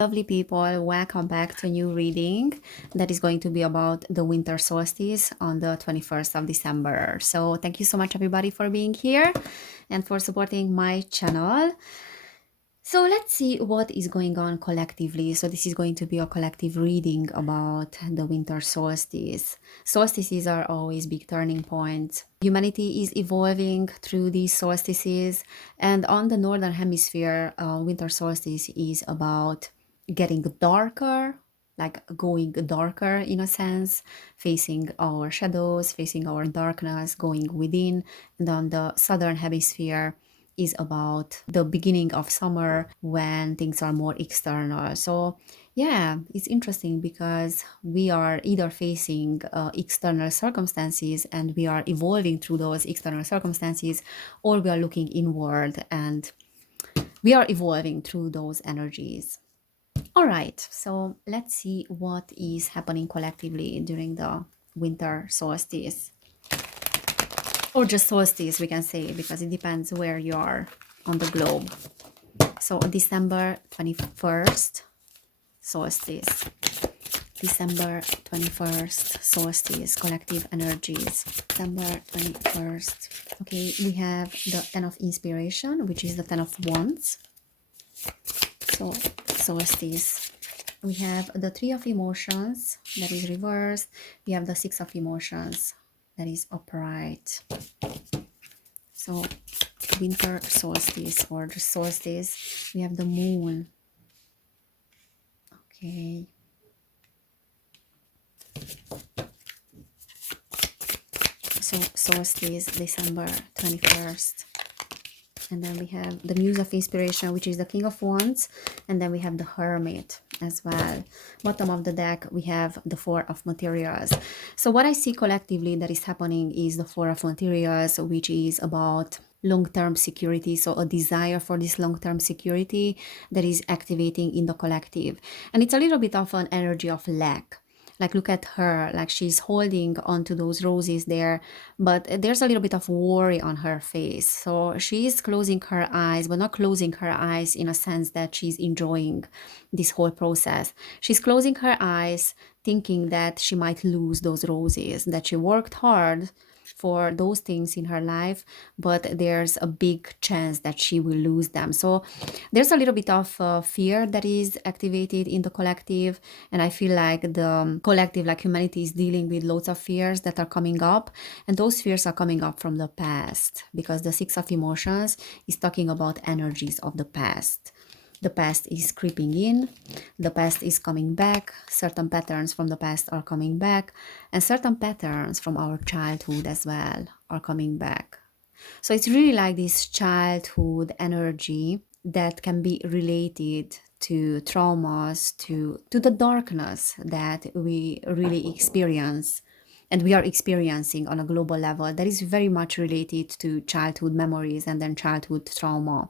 Lovely people, welcome back to a new reading that is going to be about the winter solstice on the 21st of December. So thank you so much everybody for being here and for supporting my channel. So let's see what is going on collectively. So this is going to be a collective reading about the winter solstice. Solstices are always big turning points. Humanity is evolving through these solstices, and on the northern hemisphere, winter solstice is about getting darker, like going darker in a sense, facing our shadows, facing our darkness, going within. And on the southern hemisphere is about the beginning of summer when things are more external. So yeah, it's interesting because we are either facing external circumstances and we are evolving through those external circumstances, or we are looking inward and we are evolving through those energies. All right, so let's see what is happening collectively during the winter solstice, or just solstice, we can say, because it depends where you are on the globe. So December 21st, solstice. December 21st, solstice, collective energies. December 21st. Okay, we have the Ten of Inspiration, which is the Ten of Wands. So solstice. We have the Three of Emotions, that is reversed. We have the Six of Emotions, that is upright. So winter solstice or the solstice, we have the moon. Okay. So solstice, December 21st. And then we have the Muse of Inspiration, which is the King of Wands. And then we have the Hermit as well. Bottom of the deck, we have the Four of Materials. So what I see collectively that is happening is the Four of Materials, which is about long-term security. So a desire for this long-term security that is activating in the collective. And it's a little bit of an energy of lack. Like, look at her, like she's holding onto those roses there, but there's a little bit of worry on her face. So she's closing her eyes, but not closing her eyes in a sense that she's enjoying this whole process. She's closing her eyes, thinking that she might lose those roses, that she worked hard for those things in her life, but there's a big chance that she will lose them. So there's a little bit of fear that is activated in the collective, and I feel like the collective, like humanity, is dealing with lots of fears that are coming up, and those fears are coming up from the past, because the Six of Emotions is talking about energies of the past. The past is creeping in, the past is coming back, certain patterns from the past are coming back, and certain patterns from our childhood as well are coming back. So it's really like this childhood energy that can be related to traumas, to the darkness that we really experience and we are experiencing on a global level, that is very much related to childhood memories and then childhood trauma.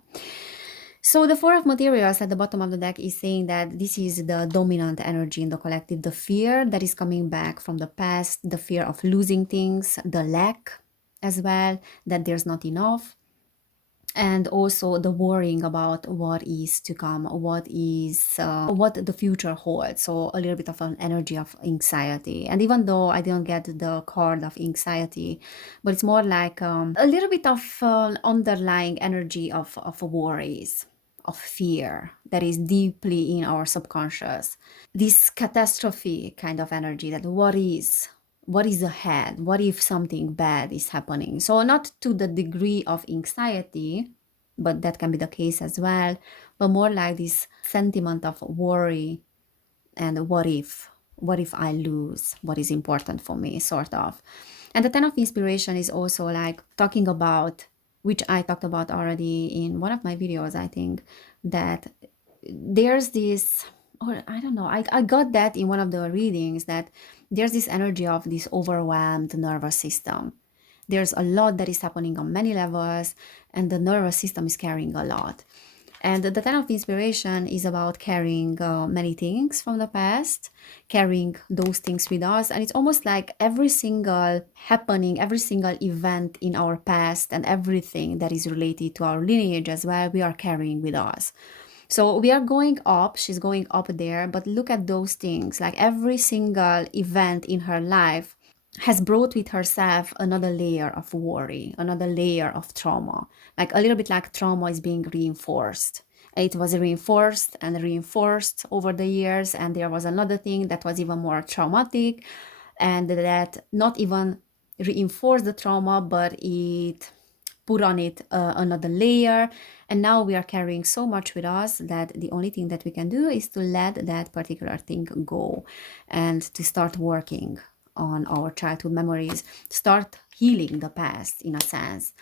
So the Four of Materials at the bottom of the deck is saying that this is the dominant energy in the collective, the fear that is coming back from the past, the fear of losing things, the lack as well, that there's not enough, and also the worrying about what is to come, what the future holds. So a little bit of an energy of anxiety. And even though I didn't get the card of anxiety, but it's more like a little bit of underlying energy of worries, of fear that is deeply in our subconscious. This catastrophe kind of energy, that what is ahead, what if something bad is happening. So not to the degree of anxiety, but that can be the case as well, but more like this sentiment of worry and what if I lose what is important for me, sort of. And the Ten of Inspiration is also like talking about, which I talked about already in one of my videos, I think, that there's this, or I don't know, I got that in one of the readings, that there's this energy of this overwhelmed nervous system. There's a lot that is happening on many levels, and the nervous system is carrying a lot. And the Ten of Inspiration is about carrying many things from the past, carrying those things with us. And it's almost like every single happening, every single event in our past and everything that is related to our lineage as well, we are carrying with us. So we are going up, she's going up there, but look at those things. Like every single event in her life has brought with herself another layer of worry, another layer of trauma. Like a little bit like trauma is being reinforced. It was reinforced and reinforced over the years, and there was another thing that was even more traumatic, and that not even reinforced the trauma, but it put on it another layer. And now we are carrying so much with us that the only thing that we can do is to let that particular thing go and to start working on our childhood memories, start healing the past in a sense.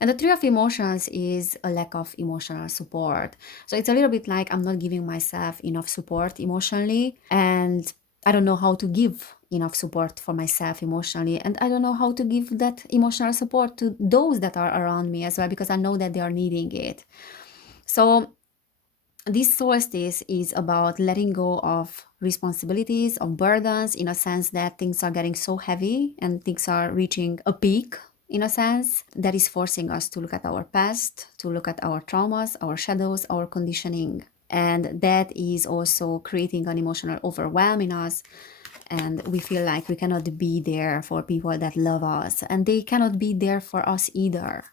And the three of emotions is a lack of emotional support. So it's a little bit like I'm not giving myself enough support emotionally, and I don't know how to give enough support for myself emotionally. And I don't know how to give that emotional support to those that are around me as well, because I know that they are needing it. So this solstice is about letting go of responsibilities, of burdens, in a sense that things are getting so heavy and things are reaching a peak, in a sense that is forcing us to look at our past, to look at our traumas, our shadows, our conditioning. And that is also creating an emotional overwhelm in us. And we feel like we cannot be there for people that love us, and they cannot be there for us either.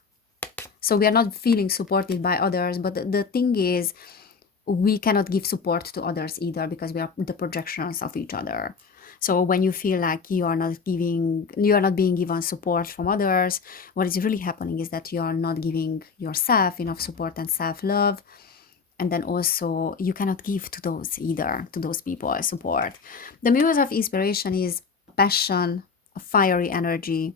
So we are not feeling supported by others, but the thing is, we cannot give support to others either, because we are the projections of each other. So when you feel like you are not being given support from others, what is really happening is that you are not giving yourself enough support and self-love. And then also you cannot give to those either, to those people support. The muse of inspiration is passion, a fiery energy,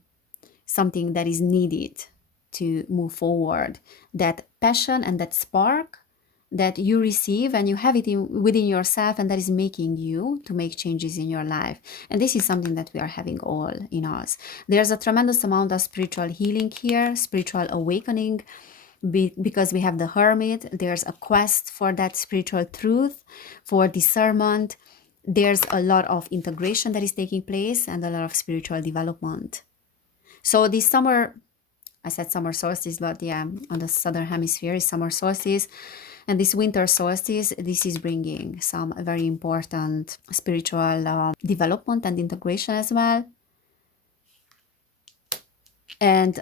something that is needed to move forward. That passion and that spark that you receive and you have it within yourself, and that is making you to make changes in your life. And this is something that we are having all in us. There's a tremendous amount of spiritual healing here, spiritual awakening, because we have the hermit. There's a quest for that spiritual truth, for discernment. There's a lot of integration that is taking place and a lot of spiritual development. So this summer, I said summer solstice, but yeah, on the southern hemisphere is summer solstice. And this winter solstice, this is bringing some very important spiritual development and integration as well. And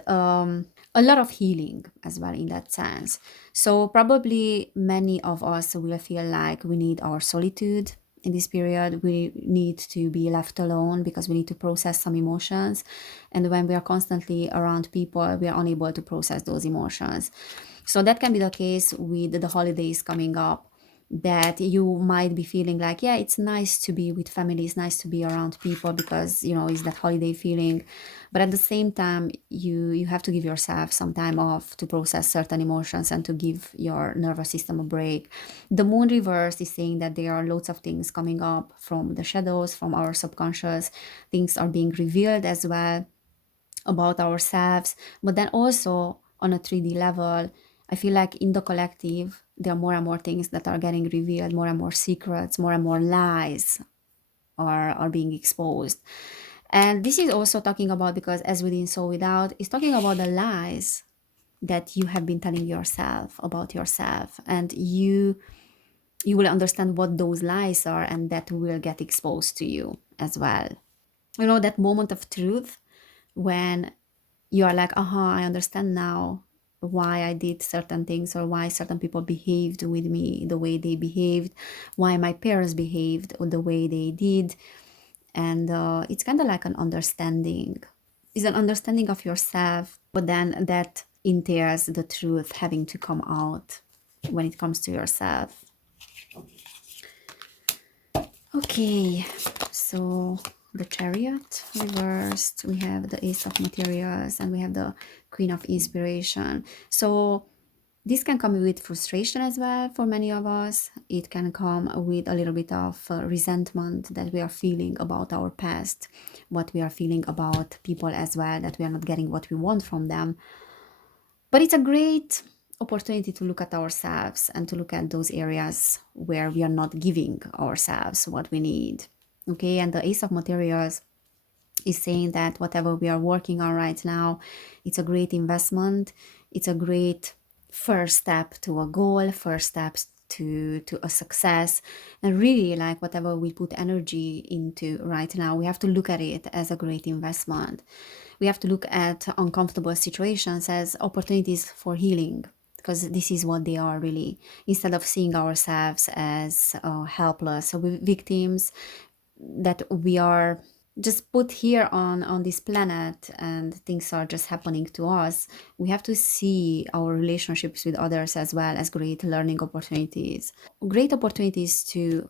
a lot of healing as well in that sense. So probably many of us will feel like we need our solitude in this period. We need to be left alone because we need to process some emotions. And when we are constantly around people, we are unable to process those emotions. So that can be the case with the holidays coming up, that you might be feeling like, yeah, it's nice to be with family, it's nice to be around people because, it's that holiday feeling. But at the same time, you have to give yourself some time off to process certain emotions and to give your nervous system a break. The moon reverse is saying that there are lots of things coming up from the shadows, from our subconscious. Things are being revealed as well about ourselves. But then also on a 3D level, I feel like in the collective, there are more and more things that are getting revealed, more and more secrets, more and more lies are being exposed. And this is also talking about, because as within, so without, is talking about the lies that you have been telling yourself about yourself. And you will understand what those lies are, and that will get exposed to you as well. That moment of truth when you are like, I understand now why I did certain things, or why certain people behaved with me the way they behaved, why my parents behaved the way they did. And it's kind of like an understanding. It's an understanding of yourself, but then that entails the truth having to come out when it comes to yourself. Okay, so the Chariot reversed, we have the Ace of Materials, and we have the Queen of Inspiration. So this can come with frustration as well for many of us. It can come with a little bit of resentment that we are feeling about our past, what we are feeling about people as well, that we are not getting what we want from them. But it's a great opportunity to look at ourselves and to look at those areas where we are not giving ourselves what we need. Okay, and the Ace of Materials is saying that whatever we are working on right now, it's a great investment. It's a great first step to a goal, first steps to a success. And really, like, whatever we put energy into right now, we have to look at it as a great investment. We have to look at uncomfortable situations as opportunities for healing, because this is what they are really. Instead of seeing ourselves as helpless victims, that we are just put here on this planet and things are just happening to us, we have to see our relationships with others as well as great learning opportunities, great opportunities to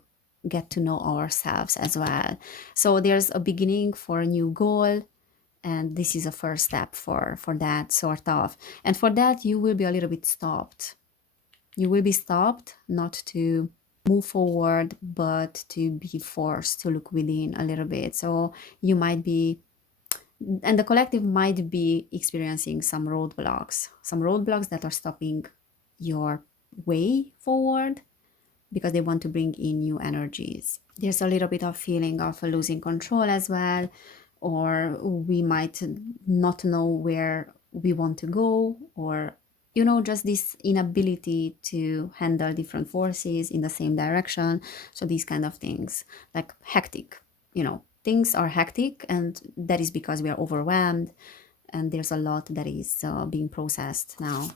get to know ourselves as well. So there's a beginning for a new goal, and this is a first step for that, sort of. And for that, you will be a little bit stopped. You will be stopped not to move forward, but to be forced to look within a little bit. So you might be, and the collective might be experiencing some roadblocks that are stopping your way forward, because they want to bring in new energies. There's a little bit of feeling of losing control as well, or we might not know where we want to go, or just this inability to handle different forces in the same direction. So these kind of things, like hectic, things are hectic, and that is because we are overwhelmed, and there's a lot that is being processed now.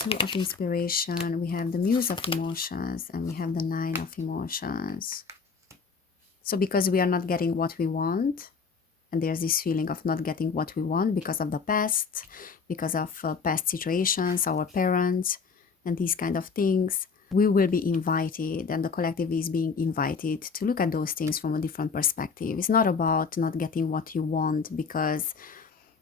Two of inspiration, we have the Muse of emotions, and we have the Nine of emotions. So because we are not getting what we want, and there's this feeling of not getting what we want because of the past, because of past situations, our parents, and these kind of things, we will be invited, and the collective is being invited to look at those things from a different perspective. It's not about not getting what you want because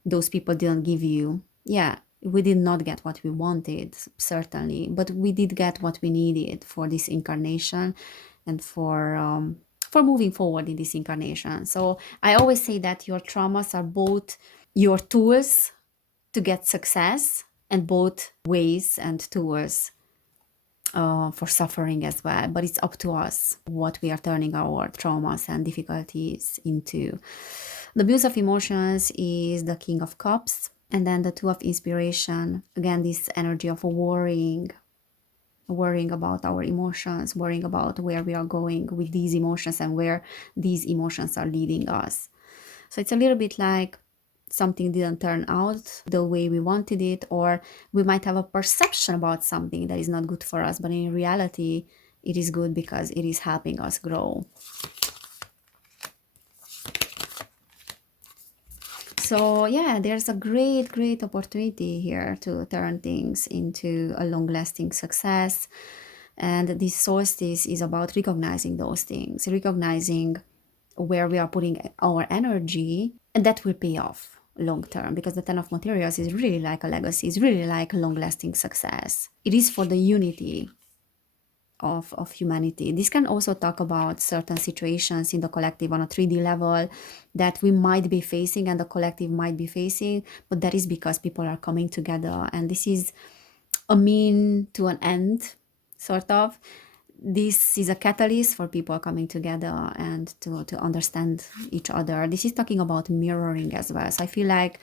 those people didn't give you. Yeah, we did not get what we wanted, certainly, but we did get what we needed for this incarnation and for moving forward in this incarnation. So I always say that your traumas are both your tools to get success, and both ways and tools for suffering as well. But it's up to us what we are turning our traumas and difficulties into. The Muse of emotions is the King of Cups. And then the Two of inspiration, again, this energy of worrying about our emotions, worrying about where we are going with these emotions and where these emotions are leading us. So it's a little bit like something didn't turn out the way we wanted it, or we might have a perception about something that is not good for us, but in reality, it is good because it is helping us grow. So yeah, there's a great opportunity here to turn things into a long-lasting success. And this solstice is about recognizing those things, recognizing where we are putting our energy, and that will pay off long term, because the Ten of Materials is really like a legacy, is really like a long-lasting success. It is for the unity of humanity. This can also talk about certain situations in the collective on a 3D level that we might be facing and the collective might be facing, but that is because people are coming together, and this is a mean to an end, sort of. This is a catalyst for people coming together and to understand each other. This is talking about mirroring as well. So I feel like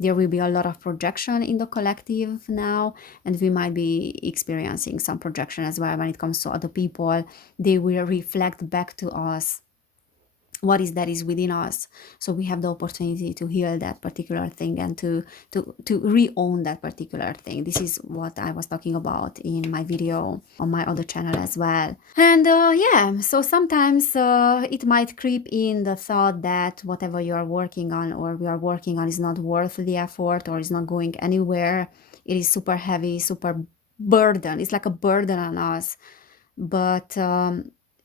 there will be a lot of projection in the collective now, and we might be experiencing some projection as well when it comes to other people. They will reflect back to us what is that is within us. So we have the opportunity to heal that particular thing and to re-own that particular thing. This is what I was talking about in my video on my other channel as well. And yeah, so sometimes it might creep in the thought that whatever you are working on or we are working on is not worth the effort or is not going anywhere. It is super heavy, super burden. It's like a burden on us. But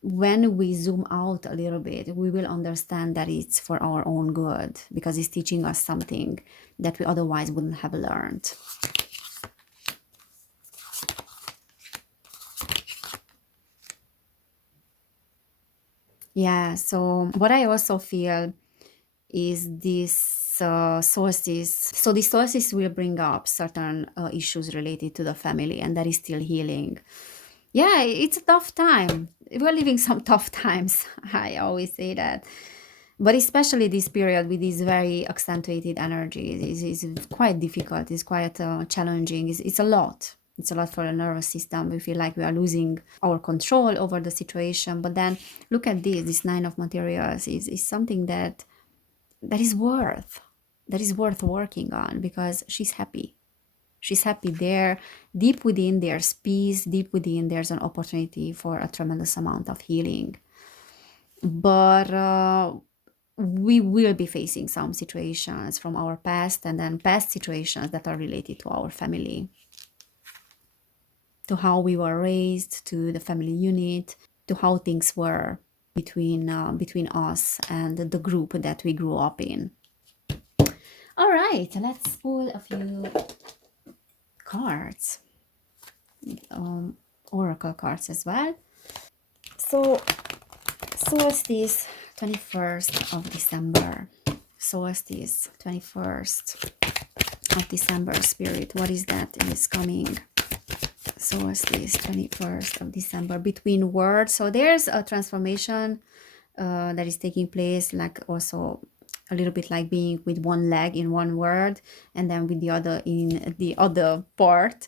when we zoom out a little bit, we will understand that it's for our own good, because it's teaching us something that we otherwise wouldn't have learned. Yeah, so what I also feel is this solstice. So this solstice will bring up certain issues related to the family, and that is still healing. Yeah, it's a tough time. We're living some tough times. I always say that. But especially this period with these very accentuated energies is quite difficult. It's quite challenging. It's a lot. It's a lot for the nervous system. We feel like we are losing our control over the situation. But then look at this Nine of Materials is something that is worth working on, because she's happy. She's happy there. Deep within, there's peace. Deep within, there's an opportunity for a tremendous amount of healing. But we will be facing some situations from our past, and then past situations that are related to our family, to how we were raised, to the family unit, to how things were between us and the group that we grew up in. All right, let's pull a few cards, oracle cards as well. So, Solstice, 21st of December. Solstice, 21st of December, Spirit. What is that is coming? Solstice, 21st of December, between words. So there's a transformation that is taking place, like also a little bit like being with one leg in one word and then with the other in the other part.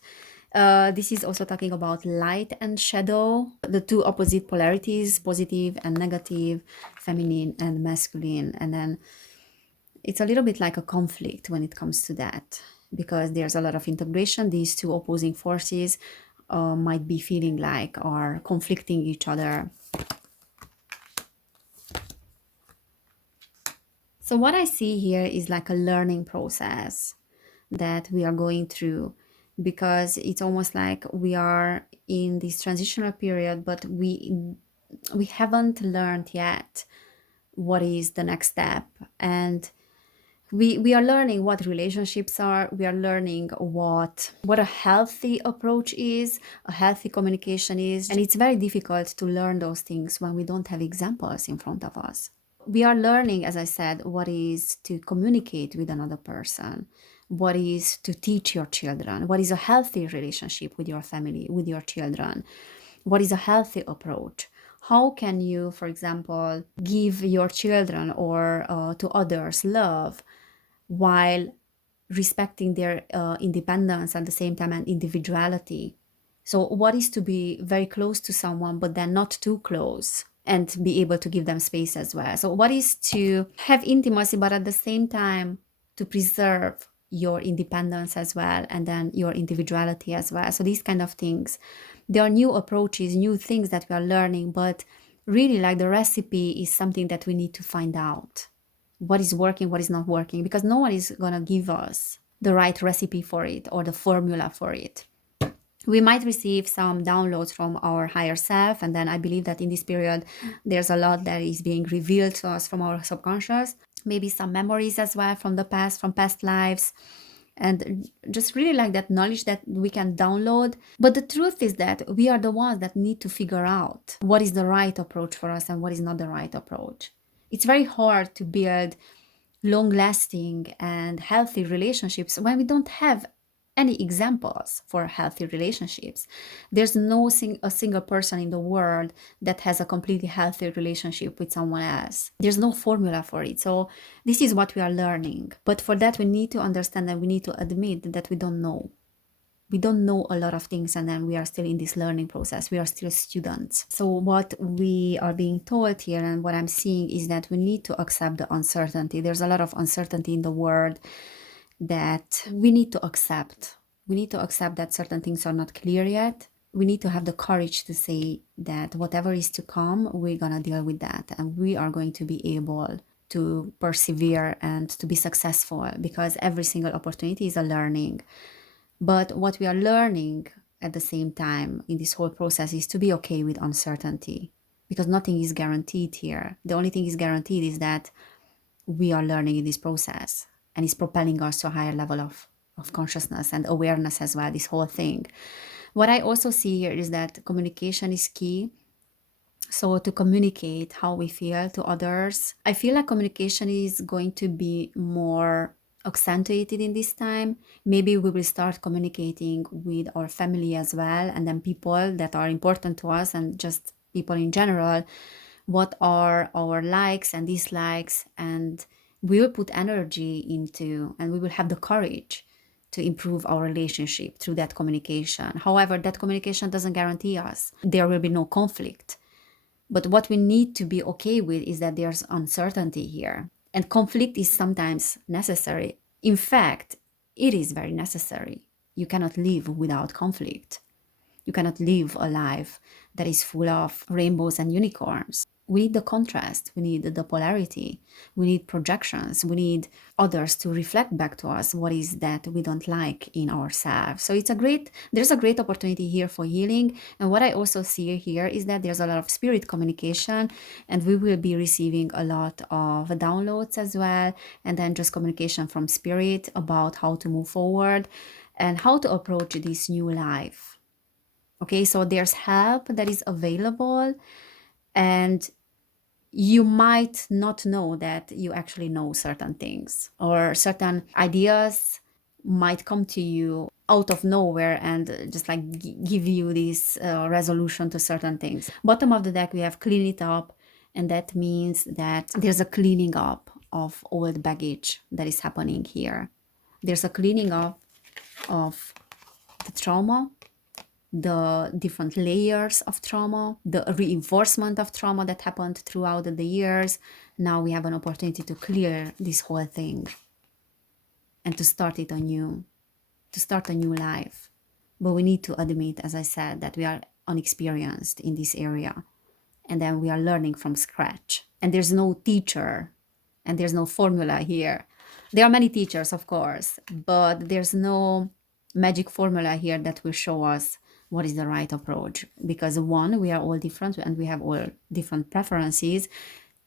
This is also talking about light and shadow, the two opposite polarities, positive and negative, feminine and masculine. And then it's a little bit like a conflict when it comes to that, because there's a lot of integration. These two opposing forces might be feeling like are conflicting each other. So what I see here is like a learning process that we are going through, because it's almost like we are in this transitional period, but we haven't learned yet what is the next step. And we are learning what relationships are. We are learning what a healthy approach is, a healthy communication is. And it's very difficult to learn those things when we don't have examples in front of us. We are learning, as I said, what is to communicate with another person, what is to teach your children, what is a healthy relationship with your family, with your children, what is a healthy approach. How can you, for example, give your children or to others love while respecting their independence at the same time and individuality? So what is to be very close to someone but then not too close and be able to give them space as well? So what is to have intimacy but at the same time to preserve your independence as well, and then your individuality as well? So these kind of things, there are new approaches, new things that we are learning, but really like the recipe is something that we need to find out. What is working, what is not working, because no one is going to give us the right recipe for it or the formula for it. We might receive some downloads from our higher self, and then I believe that in this period there's a lot that is being revealed to us from our subconscious, maybe some memories as well from the past, from past lives, and just really like that knowledge that we can download. But the truth is that we are the ones that need to figure out what is the right approach for us and what is not the right approach. It's very hard to build long-lasting and healthy relationships when we don't have any examples for healthy relationships. There's a single person in the world that has a completely healthy relationship with someone else. There's no formula for it. So this is what we are learning. But for that, we need to understand and we need to admit that we don't know. We don't know a lot of things, and then we are still in this learning process. We are still students. So what we are being told here and what I'm seeing is that we need to accept the uncertainty. There's a lot of uncertainty in the world that we need to accept. We need to accept that certain things are not clear yet. We need to have the courage to say that whatever is to come, we're going to deal with that, and we are going to be able to persevere and to be successful, because every single opportunity is a learning. But what we are learning at the same time in this whole process is to be okay with uncertainty, because nothing is guaranteed here. The only thing is guaranteed is that we are learning in this process, and it's propelling us to a higher level of consciousness and awareness as well, this whole thing. What I also see here is that communication is key. So to communicate how we feel to others, I feel like communication is going to be more accentuated in this time. Maybe we will start communicating with our family as well, and then people that are important to us, and just people in general, what are our likes and dislikes, and we will put energy into, and we will have the courage to improve our relationship through that communication. However, that communication doesn't guarantee us there will be no conflict. But what we need to be okay with is that there's uncertainty here. And conflict is sometimes necessary. In fact, it is very necessary. You cannot live without conflict. You cannot live a life that is full of rainbows and unicorns. We need the contrast. We need the polarity. We need projections. We need others to reflect back to us what is that we don't like in ourselves. So there's a great opportunity here for healing. And what I also see here is that there's a lot of spirit communication, and we will be receiving a lot of downloads as well. And then just communication from spirit about how to move forward and how to approach this new life. Okay, so there's help that is available, and you might not know that you actually know certain things, or certain ideas might come to you out of nowhere and just like give you this resolution to certain things. Bottom of the deck, we have clean it up, and that means that there's a cleaning up of old baggage that is happening here. There's a cleaning up of the trauma, the different layers of trauma, the reinforcement of trauma that happened throughout the years. Now we have an opportunity to clear this whole thing and to start it anew, to start a new life. But we need to admit, as I said, that we are unexperienced in this area, and then we are learning from scratch. And there's no teacher and there's no formula here. There are many teachers, of course, but there's no magic formula here that will show us what is the right approach. Because one, we are all different and we have all different preferences.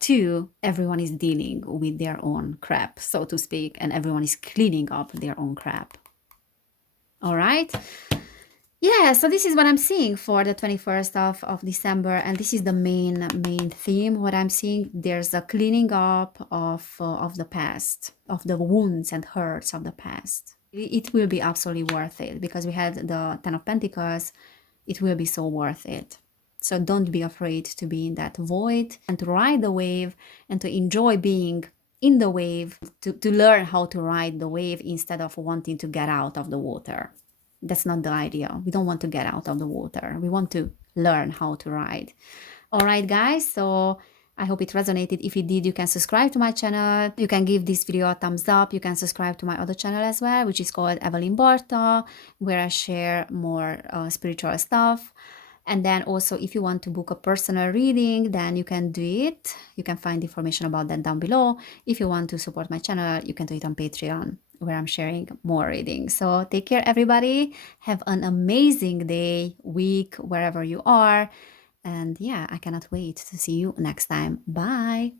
Two, everyone is dealing with their own crap, so to speak, and everyone is cleaning up their own crap. All right. Yeah, so this is what I'm seeing for the 21st of December, and this is the main theme. What I'm seeing, there's a cleaning up of the past, of the wounds and hurts of the past. It will be absolutely worth it, because we had the 10 of Pentacles. It will be so worth it. So don't be afraid to be in that void and to ride the wave and to enjoy being in the wave, to learn how to ride the wave instead of wanting to get out of the water. That's not the idea. We don't want to get out of the water. We want to learn how to ride. All right, guys. So I hope it resonated. If it did, you can subscribe to my channel. You can give this video a thumbs up. You can subscribe to my other channel as well, which is called Evelin Barta, where I share more spiritual stuff. And then also, if you want to book a personal reading, then you can do it. You can find information about that down below. If you want to support my channel, you can do it on Patreon, where I'm sharing more readings. So take care, everybody. Have an amazing day, week, wherever you are. And yeah, I cannot wait to see you next time. Bye.